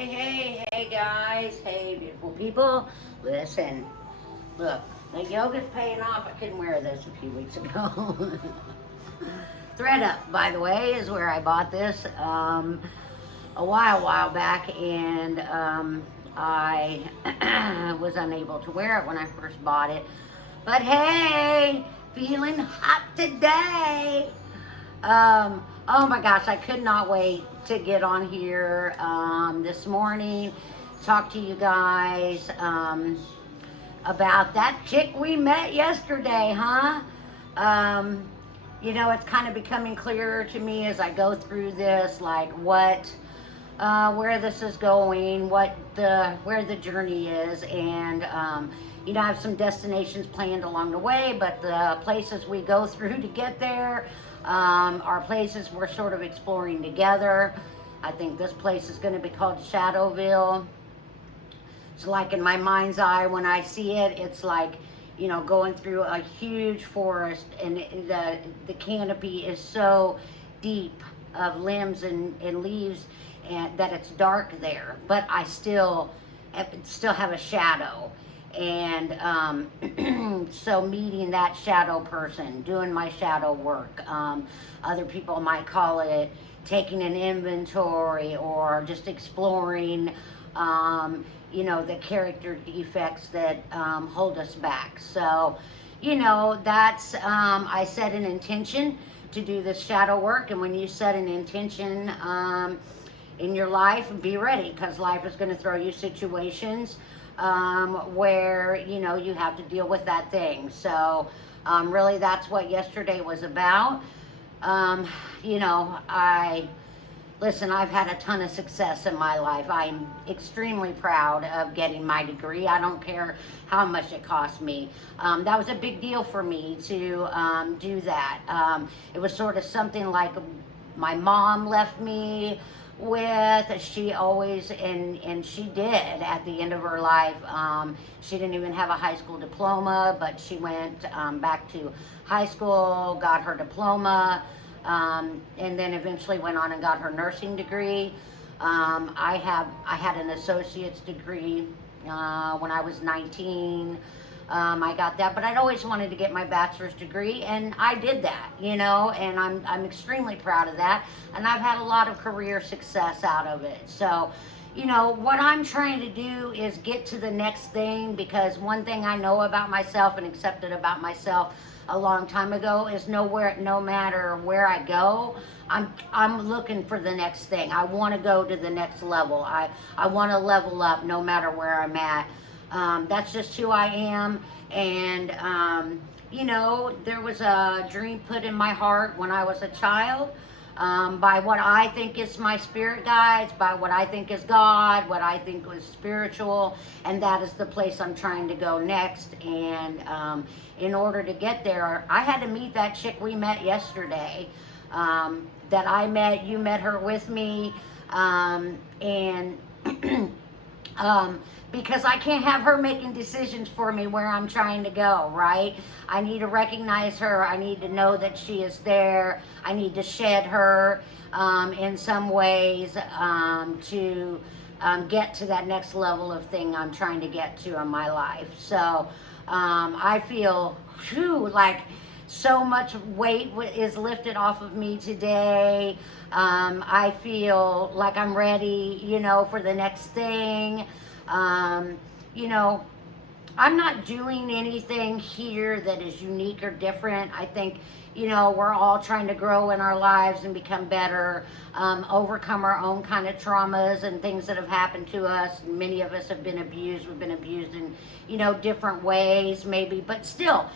Hey guys, hey beautiful people. Listen, look, the yoga's paying off. I couldn't wear this a few weeks ago. Thread Up, by the way, is where I bought this a while back, and I was unable to wear it when I first bought it. But hey, feeling hot today. Oh my gosh, I could not wait to get on here this morning, talk to you guys about that chick we met yesterday, huh? It's kind of becoming clearer to me as I go through this, like where this is going, where the journey is, and I have some destinations planned along the way, but the places we go through to get there are places we're sort of exploring together. I think this place is going to be called Shadowville. It's like in my mind's eye when I see it, it's like, going through a huge forest, and the canopy is so deep of limbs and leaves, and that it's dark there, but I still have a shadow. And so meeting that shadow person, doing my shadow work, other people might call it taking an inventory or just exploring, the character defects that hold us back. So, that's, I set an intention to do this shadow work. And when you set an intention in your life, be ready, because life is going to throw you situations where you have to deal with that thing. So really that's what yesterday was about. I've had a ton of success in my life. I'm extremely proud of getting my degree. I don't care how much it cost me. That was a big deal for me to do that. It was sort of something like my mom left me with. She always, and she did at the end of her life. She didn't even have a high school diploma, but she went back to high school, got her diploma, and then eventually went on and got her nursing degree. I had an associate's degree when I was 19. I got that, but I'd always wanted to get my bachelor's degree, and I did that, and I'm extremely proud of that, and I've had a lot of career success out of it. So, what I'm trying to do is get to the next thing, because one thing I know about myself and accepted about myself a long time ago is no matter where I go, I'm looking for the next thing. I want to go to the next level. I want to level up no matter where I'm at. That's just who I am. And, there was a dream put in my heart when I was a child, by what I think is my spirit guides, by what I think is God, what I think was spiritual, and that is the place I'm trying to go next. And in order to get there, I had to meet that chick we met yesterday, that I met. You met her with me, and because I can't have her making decisions for me where I'm trying to go, right? I need to recognize her. I need to know that she is there. I need to shed her in some ways to get to that next level of thing I'm trying to get to in my life. So I feel like so much weight is lifted off of me today. I feel like I'm ready, for the next thing. I'm not doing anything here that is unique or different. I think, we're all trying to grow in our lives and become better, overcome our own kind of traumas and things that have happened to us. Many of us have been abused. We've been abused in, different ways maybe, but still,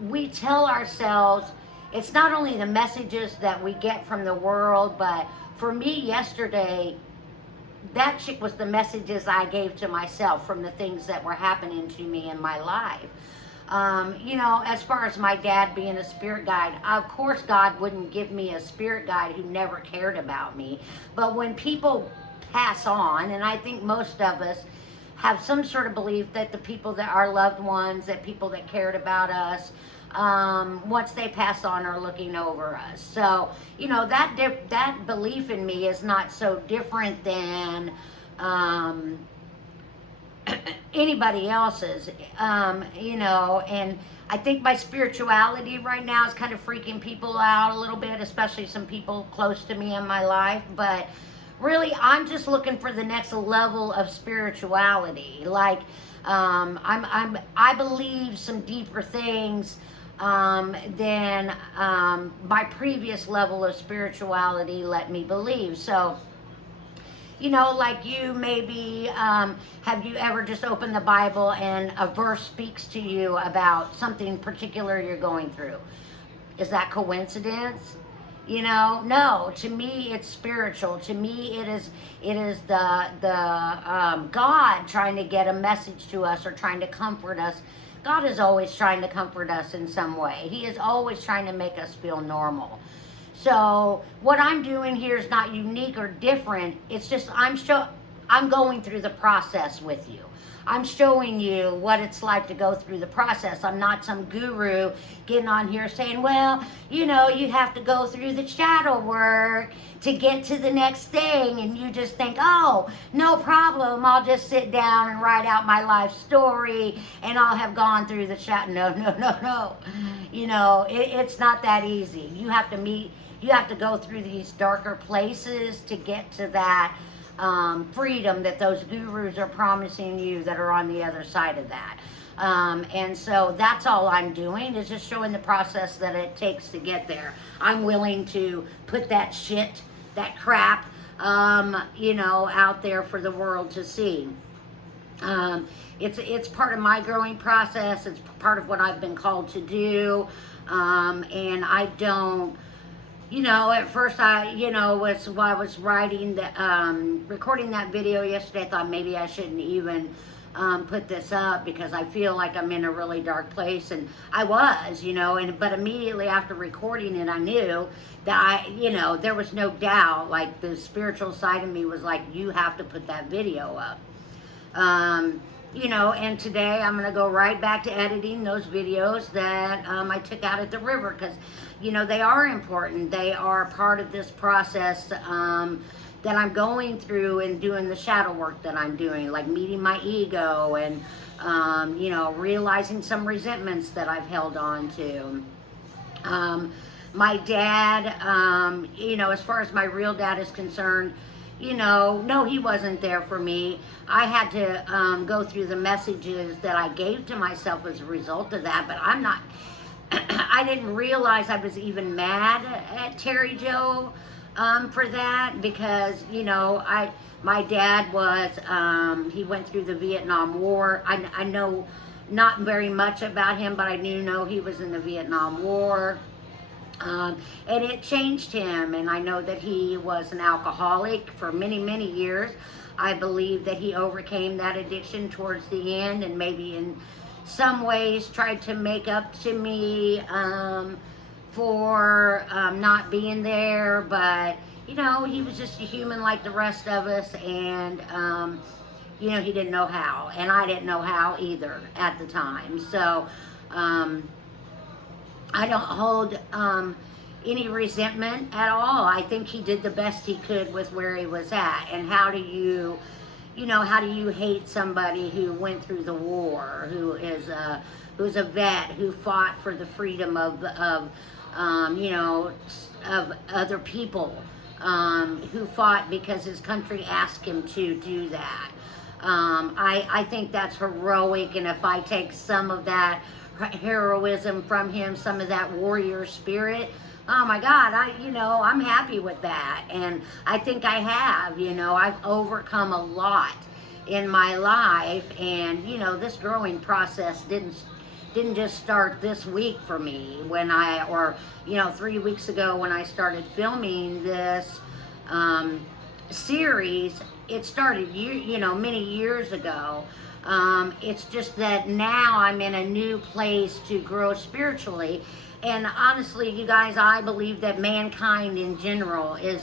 we tell ourselves, it's not only the messages that we get from the world, but for me yesterday, that chick was the messages I gave to myself from the things that were happening to me in my life. As far as my dad being a spirit guide, of course God wouldn't give me a spirit guide who never cared about me. But when people pass on, and I think most of us have some sort of belief that the people that are loved ones, that people that cared about us, once they pass on, are looking over us. So, that belief in me is not so different than anybody else's, you know, and I think my spirituality right now is kind of freaking people out a little bit, especially some people close to me in my life, but really, I'm just looking for the next level of spirituality. Like, I believe some deeper things than my previous level of spirituality let me believe. So, you know, like you maybe, have you ever just opened the Bible and a verse speaks to you about something particular you're going through? Is that coincidence? You know, no. To me, it's spiritual. To me, it is the God trying to get a message to us or trying to comfort us. God is always trying to comfort us in some way. He is always trying to make us feel normal. So what I'm doing here is not unique or different. It's just I'm going through the process with you. I'm showing you what it's like to go through the process. I'm not some guru getting on here saying, well, you know, you have to go through the shadow work to get to the next thing. And you just think, oh, no problem. I'll just sit down and write out my life story and I'll have gone through the shadow. No. You know, it's not that easy. You have to go through these darker places to get to that freedom that those gurus are promising you that are on the other side of that. And so that's all I'm doing, is just showing the process that it takes to get there. I'm willing to put that shit, that crap, you know, out there for the world to see. It's part of my growing process. It's part of what I've been called to do. And I don't, you know, at first while I was writing recording that video yesterday, I thought maybe I shouldn't even put this up because I feel like I'm in a really dark place, and I was, you know, but immediately after recording it, I knew that there was no doubt, like the spiritual side of me was like, you have to put that video up. You know, and today I'm going to go right back to editing those videos that I took out at the river, because, you know, they are important. They are part of this process that I'm going through and doing the shadow work that I'm doing, like meeting my ego and, you know, realizing some resentments that I've held on to. My dad, you know, as far as my real dad is concerned, you know, no, he wasn't there for me. I had to go through the messages that I gave to myself as a result of that, but I'm not, I didn't realize I was even mad at Terry Joe for that, because, you know, my dad was, he went through the Vietnam War. I know not very much about him, but I do know he was in the Vietnam War. And it changed him, and I know that he was an alcoholic for many, many years. I believe that he overcame that addiction towards the end, and maybe in some ways tried to make up to me for not being there, but, you know, he was just a human like the rest of us, and, you know, he didn't know how, and I didn't know how either at the time. So, I don't hold any resentment at all. I think he did the best he could with where he was at. And how do you hate somebody who went through the war, who's a vet, who fought for the freedom of other people, who fought because his country asked him to do that. I think that's heroic, and if I take some of that heroism from him, some of that warrior spirit, oh my God, I'm happy with that. And I think I have, I've overcome a lot in my life, and this growing process didn't just start this week for me, or 3 weeks ago when I started filming this series. It started many years ago. It's just that now I'm in a new place to grow spiritually. And honestly, you guys, I believe that mankind in general is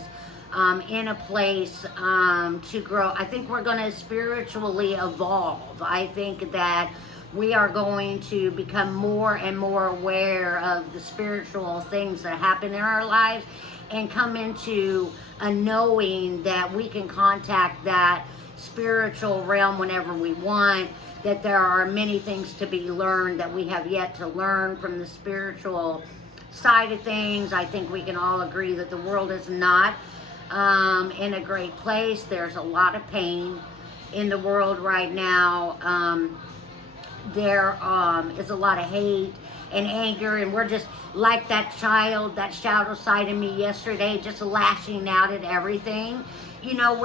in a place to grow. I think we're going to spiritually evolve. I think that we are going to become more and more aware of the spiritual things that happen in our lives, and come into a knowing that we can contact that spiritual realm whenever we want, that there are many things to be learned that we have yet to learn from the spiritual side of things. I think we can all agree that the world is not in a great place. There's a lot of pain in the world right now. There is a lot of hate and anger, and we're just like that child, that shadow side of me yesterday, just lashing out at everything. You know,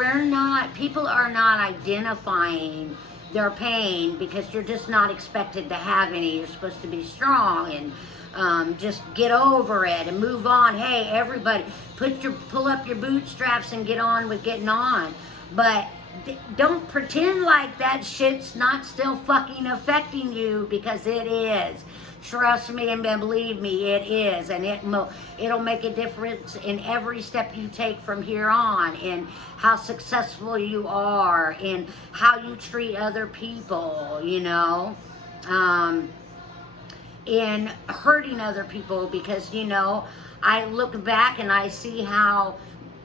people are not identifying their pain because you're just not expected to have any. You're supposed to be strong and just get over it and move on. Hey, everybody, pull up your bootstraps and get on with getting on. But don't pretend like that shit's not still fucking affecting you, because it is. Trust me and believe me, it is. And it'll make a difference in every step you take from here on, in how successful you are, in how you treat other people, you know, in hurting other people. Because, you know, I look back and I see how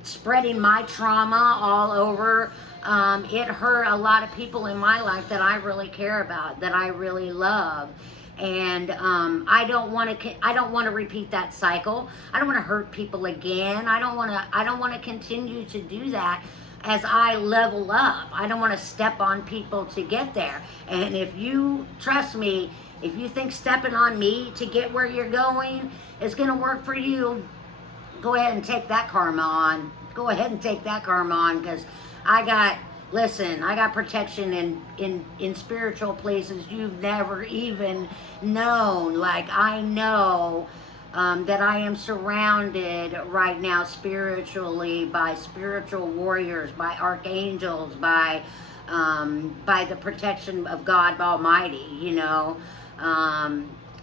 spreading my trauma all over, it hurt a lot of people in my life that I really care about, that I really love. And I don't want to repeat that cycle. I don't want to hurt people again. I don't want to continue to do that as I level up. I don't want to step on people to get there. And if you, trust me, if you think stepping on me to get where you're going is going to work for you, go ahead and take that karma on. Go ahead and take that karma on, because I got protection in spiritual places you've never even known. Like, I know that I am surrounded right now spiritually by spiritual warriors, by archangels, by the protection of God Almighty, you know.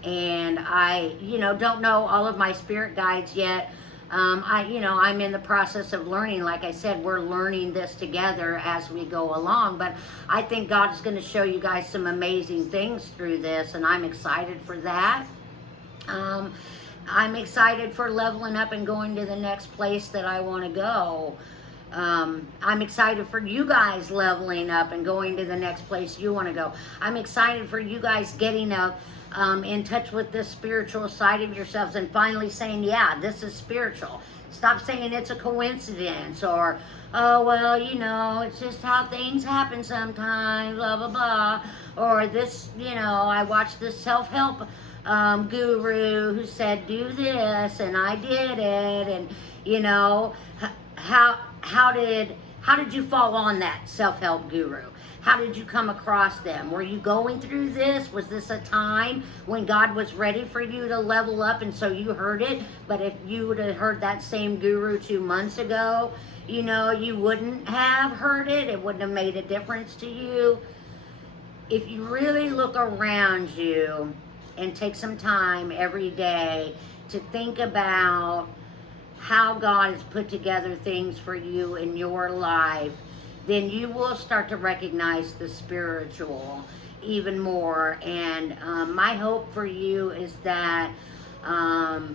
And I, you know, don't know all of my spirit guides yet. I'm in the process of learning. Like I said, we're learning this together as we go along, but I think God is going to show you guys some amazing things through this, and I'm excited for that. I'm excited for leveling up and going to the next place that I want to go. I'm excited for you guys leveling up and going to the next place you want to go. I'm excited for you guys getting up in touch with this spiritual side of yourselves and finally saying, yeah, this is spiritual. Stop saying it's a coincidence, or, oh, well, you know, it's just how things happen sometimes, blah, blah, blah. Or this, you know, I watched this self-help guru who said, do this, and I did it. And, you know, how did you fall on that self-help guru? How did you come across them? Were you going through this? Was this a time when God was ready for you to level up and so you heard it? But if you would have heard that same guru 2 months ago, you know, you wouldn't have heard it. It wouldn't have made a difference to you. If you really look around you and take some time every day to think about how God has put together things for you in your life, then you will start to recognize the spiritual even more. And my hope for you is that,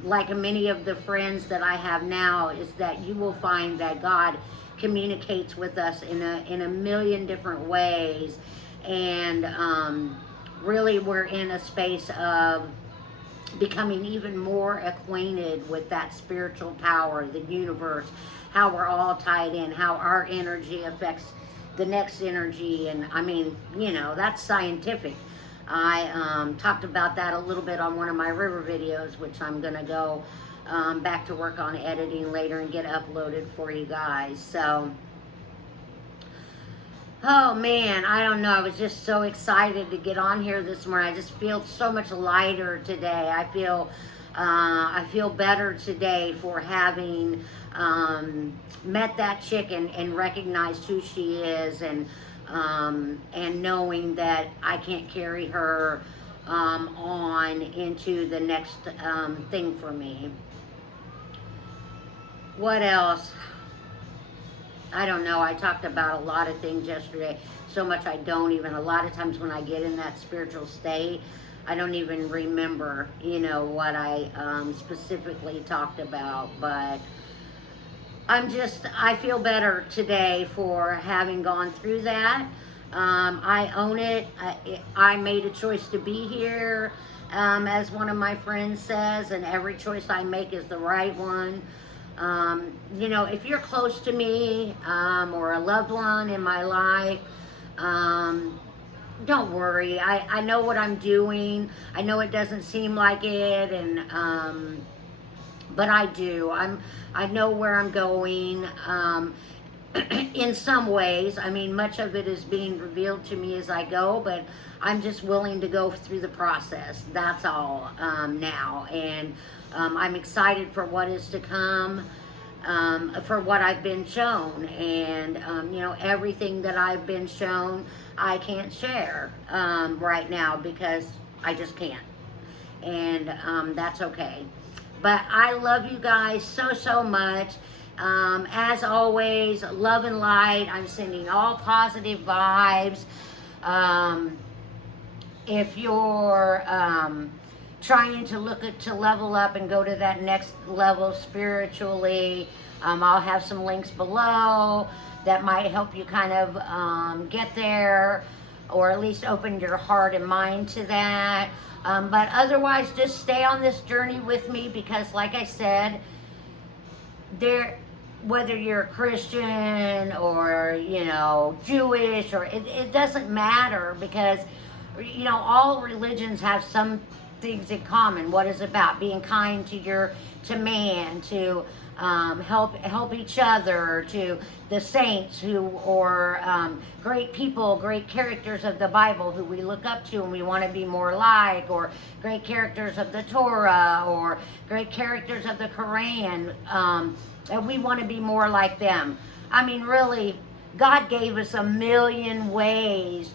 like many of the friends that I have now, is that you will find that God communicates with us in a million different ways. And really, we're in a space of becoming even more acquainted with that spiritual power, the universe, how we're all tied in, how our energy affects the next energy. And I mean, you know, that's scientific. I talked about that a little bit on one of my river videos, which I'm gonna go back to work on editing later and get uploaded for you guys. So, oh man, I don't know. I was just so excited to get on here this morning. I just feel so much lighter today. I feel better today for having met that chick and recognized who she is, and knowing that I can't carry her on into the next thing for me. What else? I don't know. I talked about a lot of things yesterday. So much I don't even, a lot of times when I get in that spiritual state, I don't even remember, you know, what I specifically talked about. But I feel better today for having gone through that. I own it. I made a choice to be here, as one of my friends says, and every choice I make is the right one. You know, if you're close to me, or a loved one in my life, don't worry. I know what I'm doing. I know it doesn't seem like it, and but I do. I know where I'm going. In some ways, I mean, much of it is being revealed to me as I go, but I'm just willing to go through the process. That's all, now, and I'm excited for what is to come. For what I've been shown, and you know, everything that I've been shown I can't share right now because I just can't, and that's okay. But I love you guys so much. As always, love and light. I'm sending all positive vibes. If you're trying to to level up and go to that next level spiritually, I'll have some links below that might help you kind of get there, or at least open your heart and mind to that. But otherwise, just stay on this journey with me, because like I said, whether you're a Christian or, you know, Jewish, or it doesn't matter, because, you know, all religions have some things in common. What is about being kind to man, to help each other, to the saints or great people, great characters of the Bible who we look up to and we want to be more like, or great characters of the Torah, or great characters of the Quran, and we want to be more like them. I mean, really, God gave us a million ways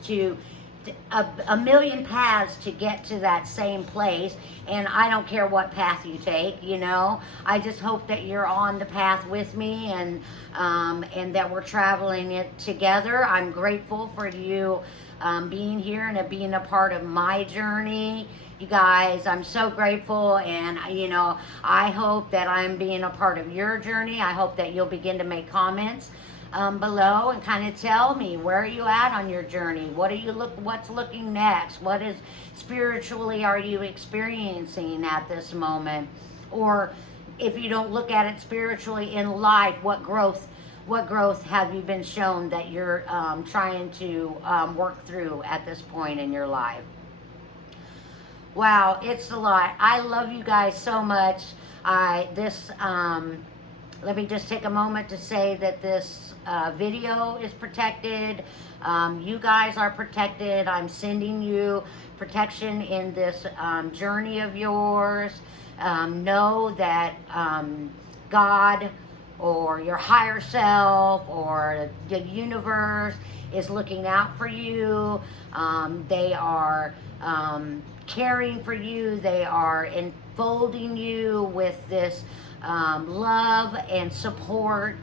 a million paths to get to that same place, and I don't care what path you take, you know. I just hope that you're on the path with me, and that we're traveling it together. I'm grateful for you being here and being a part of my journey. You guys, I'm so grateful, and you know, I hope that I'm being a part of your journey. I hope that you'll begin to make comments below and kind of tell me, where are you at on your journey? What's looking next? What is spiritually are you experiencing at this moment? Or if you don't look at it spiritually in life, what growth have you been shown that you're trying to work through at this point in your life? Wow, it's a lot. I love you guys so much. Let me just take a moment to say that this video is protected. You guys are protected. I'm sending you protection in this journey of yours. Know that God, or your higher self, or the universe is looking out for you. They are caring for you. They are enfolding you with this love and support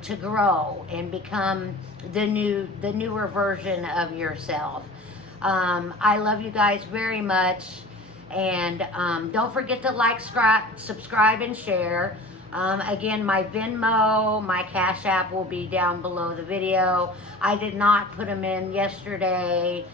to grow and become the newer version of yourself. I love you guys very much, and don't forget to like, subscribe, and share. Again, my Venmo, my Cash App will be down below the video. I did not put them in yesterday,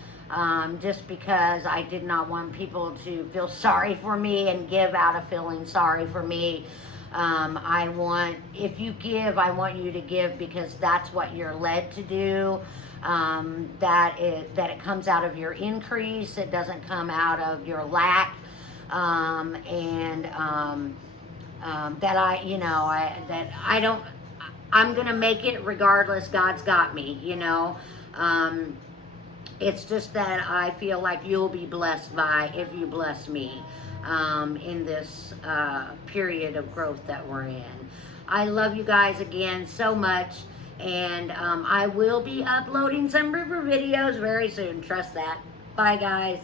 just because I did not want people to feel sorry for me and give out of feeling sorry for me. If you give, I want you to give because that's what you're led to do. That it comes out of your increase. It doesn't come out of your lack. I'm gonna make it regardless. God's got me, you know. It's just that I feel like you'll be blessed if you bless me in this period of growth that we're in. I love you guys again so much, and I will be uploading some river videos very soon. Trust that. Bye, guys.